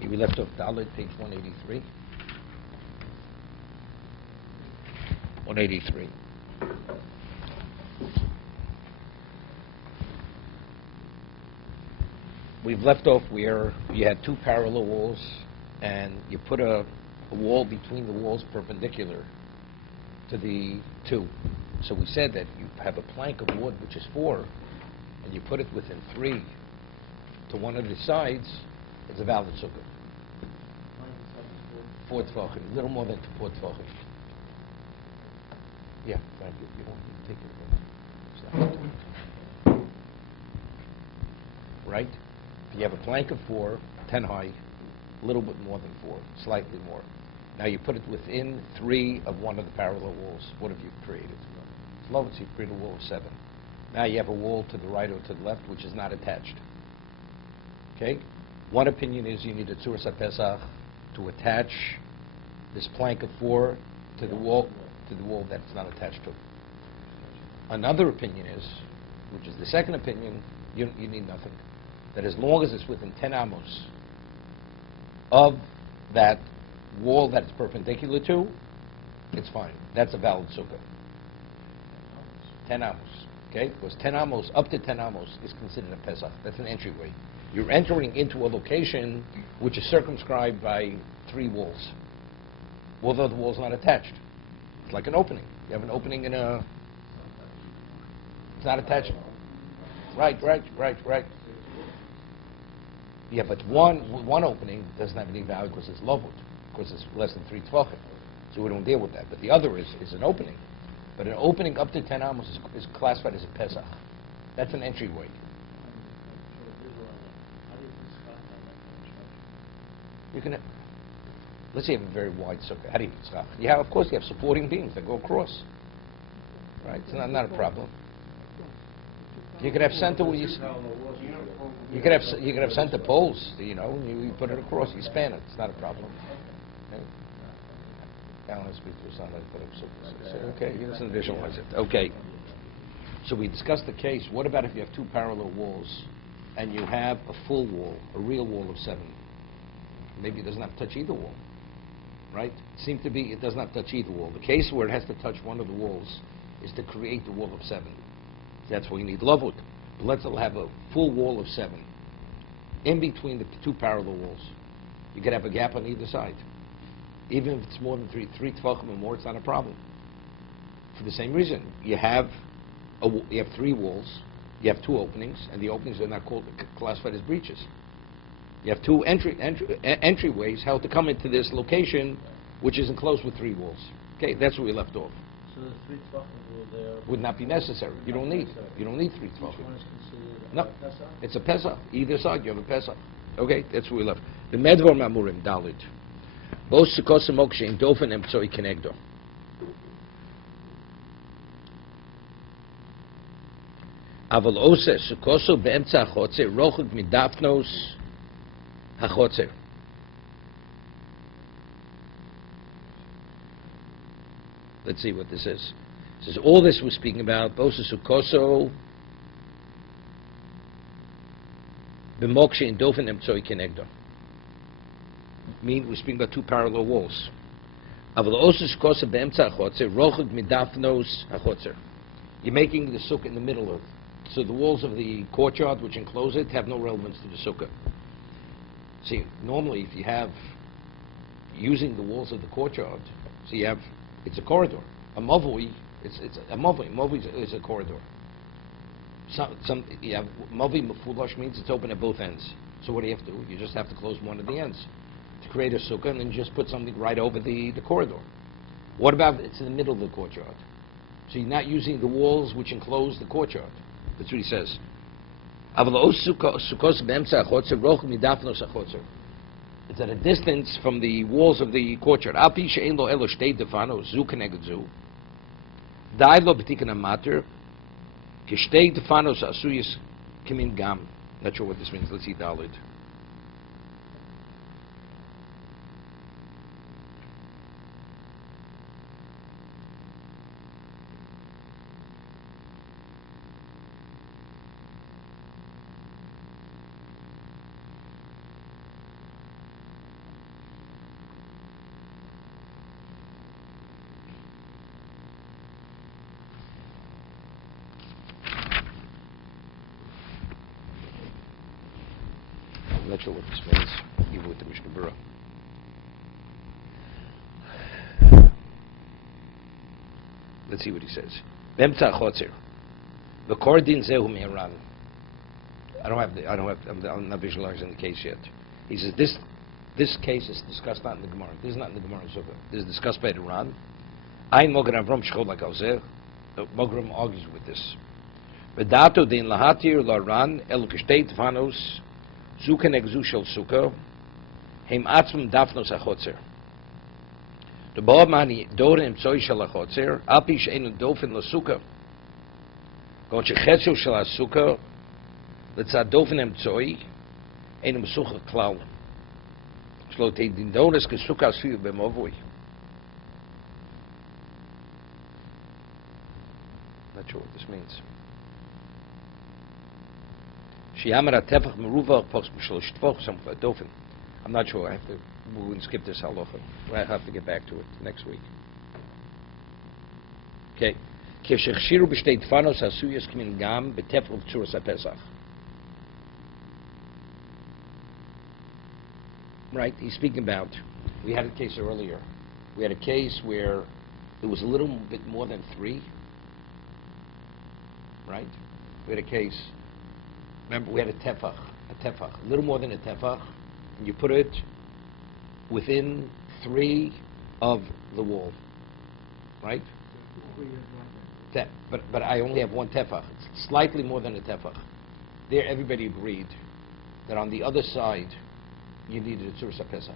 We left off Dalit, page 183. 183. We've left off where you had two parallel walls, and you put a wall between the walls perpendicular to the two. So we said that you have a plank of wood, which is 4, and you put it within 3 to one of the sides. It's a valid sukkah. 4 tefachim, a little more than 4 tefachim. Yeah, thank you. You don't need to take it. Right? If you have a plank of 4, 10 high, a little bit more than 4, slightly more. Now you put it within 3 of one of the parallel walls. What have you created? It's low, so you create a wall of 7. Now you have a wall to the right or to the left, which is not attached. Okay? One opinion is you need a tzuras HaPesach to attach this plank of 4 to the wall that's not attached to. Another opinion is, which is the second opinion, you need nothing. That as long as it's within 10 amos of that wall that it's perpendicular to, it's fine. That's a valid sukkah. 10 amos. Okay? Because 10 amos, up to 10 amos, is considered a Pesach. That's an entryway. You're entering into a location which is circumscribed by 3 walls, although the wall's not attached. It's like an opening. You have an opening in a... It's not attached. Right. Yeah, but one opening doesn't have any value because it's lovud, because it's less than 3 tefachim. So we don't deal with that. But the other is an opening. But an opening up to 10 amos is classified as a Pesach. That's an entryway. You can, let's say you have a very wide sukkah. How do you tzchach? Yeah, of course you have supporting beams that go across. Right? It's not a problem. You could have center where you could have center poles. You put it across. You span it. It's not a problem. Okay, you can visualize it. Okay. So we discussed the case. What about if you have 2 parallel walls and you have a full wall, a real wall of 7? Maybe it doesn't have to touch either wall, right? It seems to be it does not touch either wall. The case where it has to touch one of the walls is to create the wall of 7. That's why you need lovud. But let's have a full wall of 7. In between the 2 parallel walls, you could have a gap on either side. Even if it's more than 3 tefachim or more, it's not a problem. For the same reason, you have 3 walls, you have 2 openings, and the openings are not classified as breaches. You have 2 entryways, how to come into this location, which is enclosed with 3 walls. Okay, that's where we left off. So the 3 tefachim there would not be necessary. You don't need 3 tefachim. Each one is considered no, a Pesach? it's a Pesach. Either side, you have a Pesach. Okay, that's where we left. The Medvar Mamurim Dalit. Both Saragossa mokshe in dofen emtsoi kenegdo. Aval ose Saragossa beemtza hachotzer rochuk midafnos hachotzer. Let's see what this is. It says all this we're speaking about both Saragossa b'mokshe in dofen emtsoi kenegdo. We're speaking about 2 parallel walls. You're making the sukkah in the middle of. So the walls of the courtyard which enclose it have no relevance to the sukkah. See, normally if you have using the walls of the courtyard, so you have, it's a corridor. A mavui, it's a mavui. Mavui is a corridor. You have mavui mafulash means it's open at both ends. So what do you have to do? You just have to close one of the ends to create a sukkah, and then just put something right over the corridor. What about it's in the middle of the courtyard? So you're not using the walls which enclose the courtyard. That's what he says. It's at a distance from the walls of the courtyard. Not sure what this means. Let's see Dalit. I'm not sure what this means, even with the Mishna Berura. Let's see what he says. Bemtza chotzer. V'kordin zehu me'eran. I'm not visualizing the case yet. He says this case is discussed not in the Gemara. This is not in the Gemara Sukkah. This is discussed by the Ran. Ein Mogram Avram Shchol Lakauzeh. Mogram argues with this. V'dato din lahatir la Ran el k'shtei tfanos zuken egzu shel Sukkah heim atzmim dafnos achotzer. The Boab mani dor im tzoi shel achotzer api she'enu dofen la Sukkah. Gon shechetzu shel ha-Sukkah letzad dofen im tzoi enu mesucha klal. Shlo teidin dones kesukkah asfiu b'movoi. Not sure what this means. Shiamar atefach meruva poch b'shlosh tvoch some dofen. I'm not sure. We wouldn't skip this halacha. I have to get back to it next week. Okay. K'shechshiru b'shtei tfanos hasuyas k'min gam b'tefach b'tzuras haPesach. Right. He's speaking about. We had a case earlier. We had a case where it was a little bit more than 3. Right. We had a case. Remember, we had a tefach, a little more than a tefach, and you put it within 3 of the wall, right? But I only have 1 tefach. It's slightly more than a tefach. There, everybody agreed that on the other side, you needed a tzuras haPesach,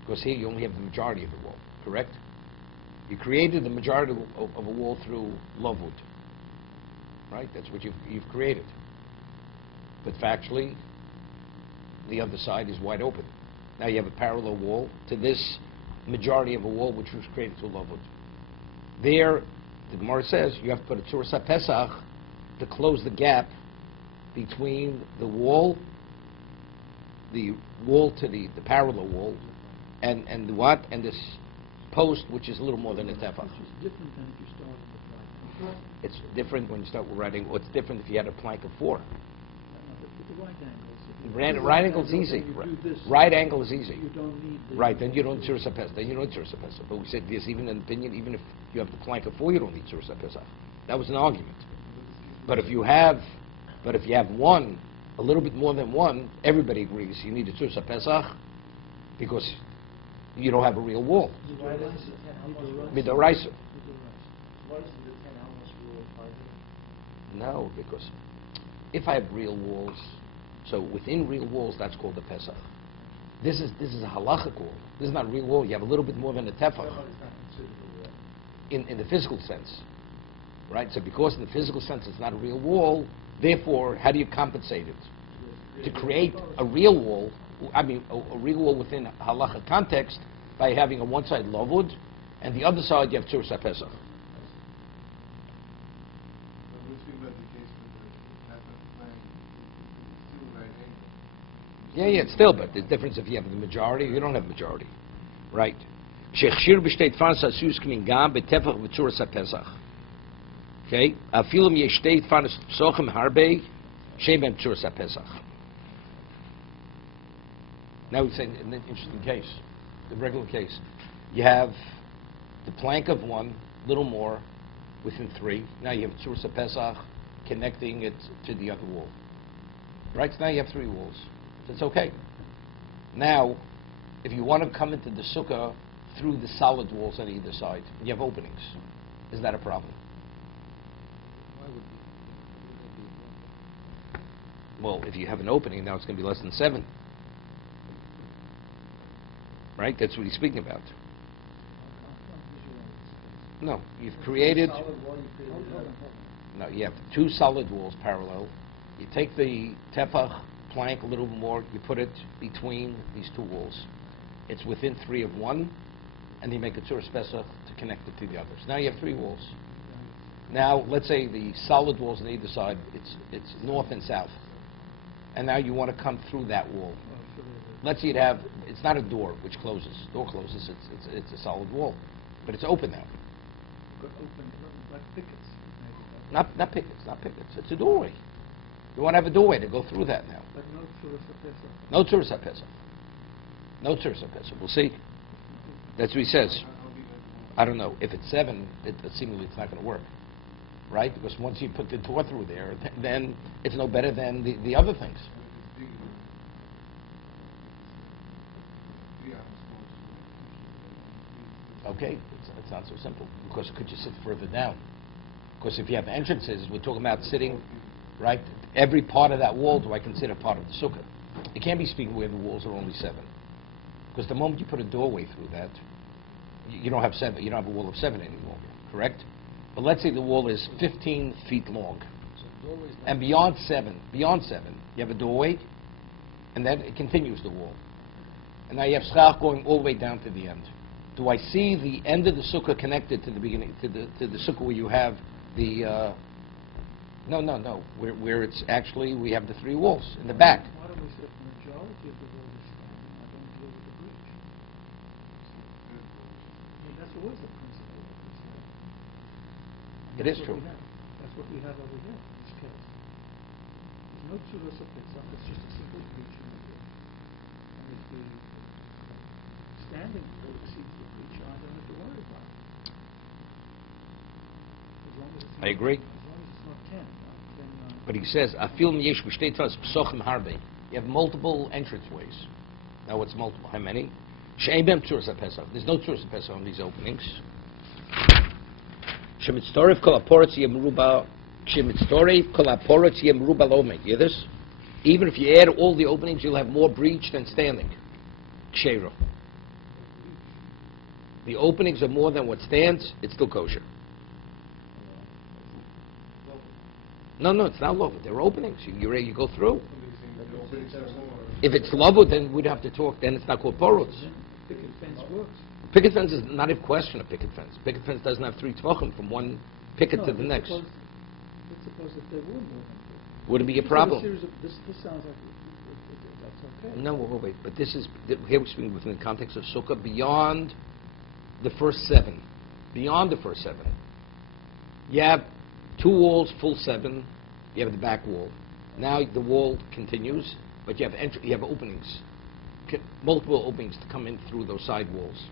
because here you only have the majority of the wall, correct? You created the majority of a wall through lovewood, right? That's what you've created. But factually, the other side is wide open. Now you have a parallel wall to this majority of a wall which was created through lovewood. There, the Gemara says you have to put a tzuras haPesach to close the gap between the wall to the parallel wall, and the what? And this post, which is a little more than a tefach. Which is different than if you start with the plank. It's different when you start with right angle. It's different if you had a plank of 4. But the right Right angle is easy. Right angle is easy. You don't need the Right, then you don't tzuras haPesach. Then you don't tzuras haPesach. But we said there's even an opinion, even if you have the plank of 4, you don't need tzuras haPesach. That was an argument. But if you have 1, a little bit more than 1, everybody agrees you need a tzuras haPesach because you don't have a real wall. Midoraisa. Why is the 10 almost rule apply? No, because if I have real walls, so within real walls, that's called the Pesach. This is a halachic wall. This is not a real wall. You have a little bit more than a tefach. In the physical sense, right? So because in the physical sense it's not a real wall, therefore, how do you compensate it? To create a real wall, a real wall within halachic context by having on one side lovewood, and the other side you have tzuras haPesach. Yeah, it's still, but the difference if you have the majority, you don't have majority, right? Shechshir b'shtei tfanos hasuyus k'min gam b'tefach b'tzuras haPesach. Okay, afilim yeshtei tfanos psochim harbe she'en b'hem tzuras haPesach. Now we say an interesting case, the regular case. You have the plank of 1, little more, within 3. Now you have tzuras haPesach connecting it to the other wall. Right, so now you have 3 walls. So it's okay. Now, if you want to come into the sukkah through the solid walls on either side, you have openings. Is that a problem? Well, if you have an opening, now it's going to be less than 7. Right? That's what he's speaking about. No, you've created... No, you have 2 solid walls parallel. You take the tefach plank a little more, you put it between these 2 walls. It's within 3 of 1, and you make a tzuras haPesach to connect it to the others. Now you have 3 walls. Now, let's say the solid walls on either side, it's north and south. And now you want to come through that wall. Let's say it's not a door which closes. Door closes, it's a solid wall. But it's open now. Open like pickets. Not pickets. It's a doorway. You want to have a doorway to go through that now. But no Chovos HaPesach. No Tzuras HaPesach. No Tzuras HaPesach. We'll see. That's what he says. I don't know. If it's 7, seemingly it's not going to work. Right? Because once you put the door through there, then it's no better than the other things. Okay, it's not so simple. Because could you sit further down? Because if you have entrances, we're talking about sitting, right? Every part of that wall do I consider part of the sukkah. You can't be speaking where the walls are only 7. Because the moment you put a doorway through that, you don't have 7. You don't have a wall of 7 anymore, correct? But let's say the wall is 15 feet long, and beyond 7, you have a doorway, and then it continues the wall. And now you have schach going all the way down to the end. Do I see the end of the sukkah connected to the beginning, to the sukkah where you have the? No. Where it's actually we have the 3 walls in the back. Why don't we say the majority of the wall is stone? I don't deal with the breach. I mean, that's always the principle of Islam. It is true. That's what we have over here in this case. There's no Chovos HaPesach, it's just a simple breach in the wall. And if the standing wall exceeds the breach, I don't have to worry about it. As long as it's not, I agree. As long as it's not 10, then But he says, "Afil miyesh b'shteitas psochim harbe." You have multiple entranceways. Now, what's multiple? How many? She'ein b'hem Tzuras HaPesach. There's no Tzuras HaPesach on these openings. Shemitztorif kol haporetz yeh meruba. Shemitztorif kol haporetz yeh meruba lo. You hear this? Even if you add all the openings, you'll have more breach than standing. Kshera. The openings are more than what stands. It's still kosher. No, it's not lovud. There are openings. You go through. If it's lovud, then we'd have to talk. Then it's not called porotz. picket fence works. Picket fence is not a question of picket fence. Picket fence doesn't have 3 tvachim from one picket to the next. Let's suppose that there were more than 3. Would it be a problem? This sounds like that's okay. No, wait. But this is here we're speaking within the context of sukkah beyond the first 7. Beyond the first 7, you have 2 walls, full 7. You have the back wall. Now the wall continues, but you have openings, multiple openings to come in through those side walls.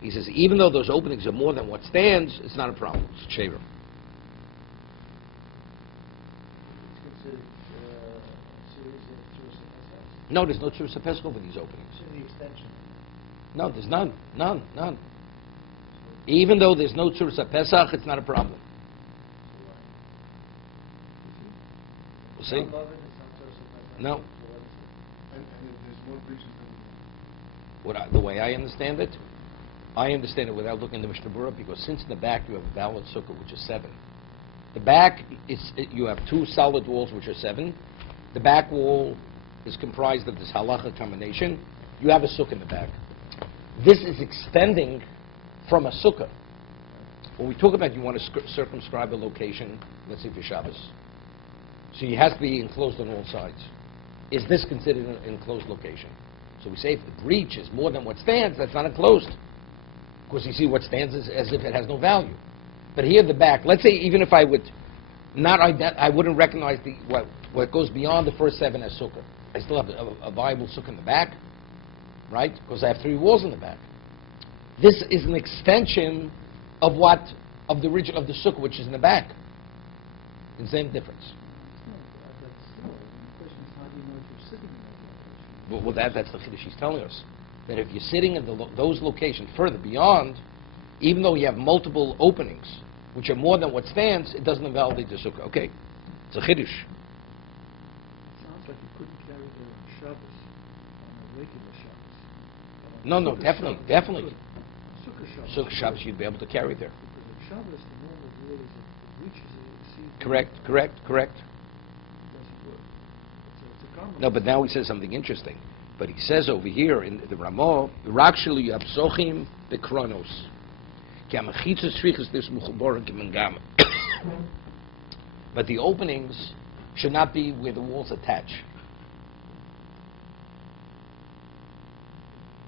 He says, even though those openings are more than what stands, it's not a problem. It's kshera. It's considered a series of Tzuras HaPesach. No, there's no Tzuras HaPesach over these openings. It's in the extension. No, there's none. Even though there's no Tzuras HaPesach, it's not a problem. We'll see. No. The way I understand it without looking at the Mishna Berura, because since in the back you have a valid sukkah, which is 7. The back, you have 2 solid walls, which are 7. The back wall is comprised of this halacha combination. You have a sukkah in the back. This is extending from a sukkah. When we talk about you want to circumscribe a location, let's say for Shabbos, so it has to be enclosed on all sides. Is this considered an enclosed location? So we say if the breach is more than what stands, that's not enclosed. Because you see what stands is as if it has no value. But here the back, let's say even if I would I wouldn't recognize what goes beyond the first 7 as sukkah. I still have a viable sukkah in the back, right? Because I have 3 walls in the back. This is an extension of the original of the sukkah, which is in the back. The same difference. Well, that's the chiddush he's telling us. That if you're sitting in those locations further beyond, even though you have multiple openings, which are more than what stands, it doesn't invalidate the sukkah. Okay, it's a chiddush. It sounds like you couldn't carry the Shabbos on a regular Shabbos. No, definitely. Sukkah Sukkah Shabbos you'd be able to carry there. Because in Shabbos, the normal rule is that it reaches it exceeds. Correct. Doesn't work. It's a common. No, but now he says something interesting. But he says over here in the Ramah, "Rakshelu yabsochim bekronos, ki amachitzas shvichas des muchaborim k'mengam." But the openings should not be where the walls attach.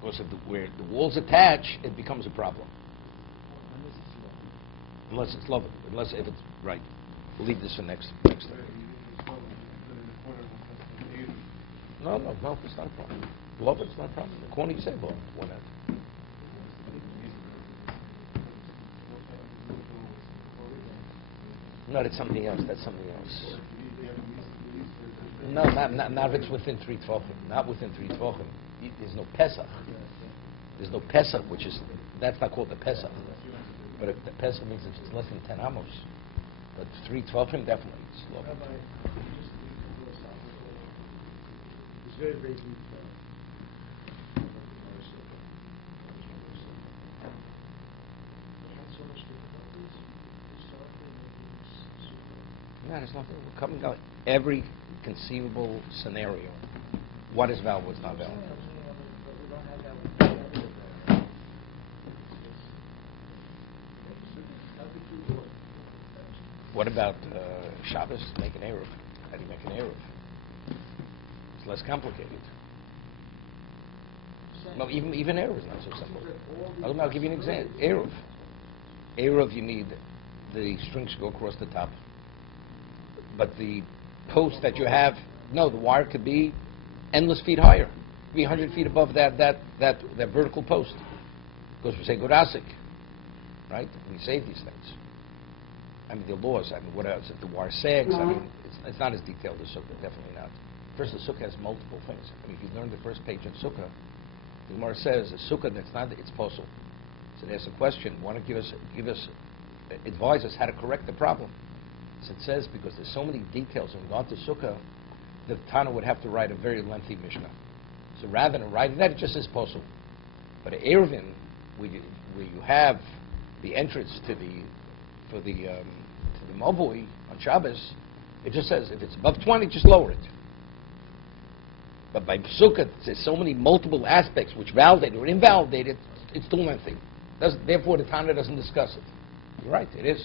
Because where the walls attach, it becomes a problem. Unless it's love. Unless if it's right. We'll leave this for next time. No, it's not a problem. Love it's not a problem. The corner you say love. Why not? No, that's something else. That's something else. No, not if it's within 3 tvachim. Not within 3 tvachim. There's no Pesach. There's no Pesach, that's not called the Pesach. But if the Pesach means if it's less than 10 amos. But 3 tvachim, definitely. It's love. It's very, very deep. No, there's nothing. We're coming down every conceivable scenario. What is valid, what's not valid. What about Shabbos? Make an Eruv. How do you make an Eruv? It's less complicated. No, even Eruv is not so simple. I'll give you an example. Eruv, you need the strings to go across the top. But the post that you have, the wire could be endless feet higher. It could be 100 feet above that vertical post. Because we say Gorasik, right? We say these things. I mean, the laws, what else? If the wire sags, it's not as detailed as Sukkah, definitely not. First, the Sukkah has multiple things. I mean, if you learn the first page in Sukkah, the Gemara says, a Sukkah that's not, it's possible. So there's a question, want to advise us how to correct the problem. So it says, because there's so many details in regard to Sukkah, the Tana would have to write a very lengthy Mishnah. So rather than writing that, it just says possible. But Eruvin, where you have the entrance to the Mavoi on Shabbos, it just says if it's above 20, just lower it. But by Sukkah, there's so many multiple aspects which validate or invalidate it, it's too lengthy. Therefore, the Tana doesn't discuss it. You're right, it is.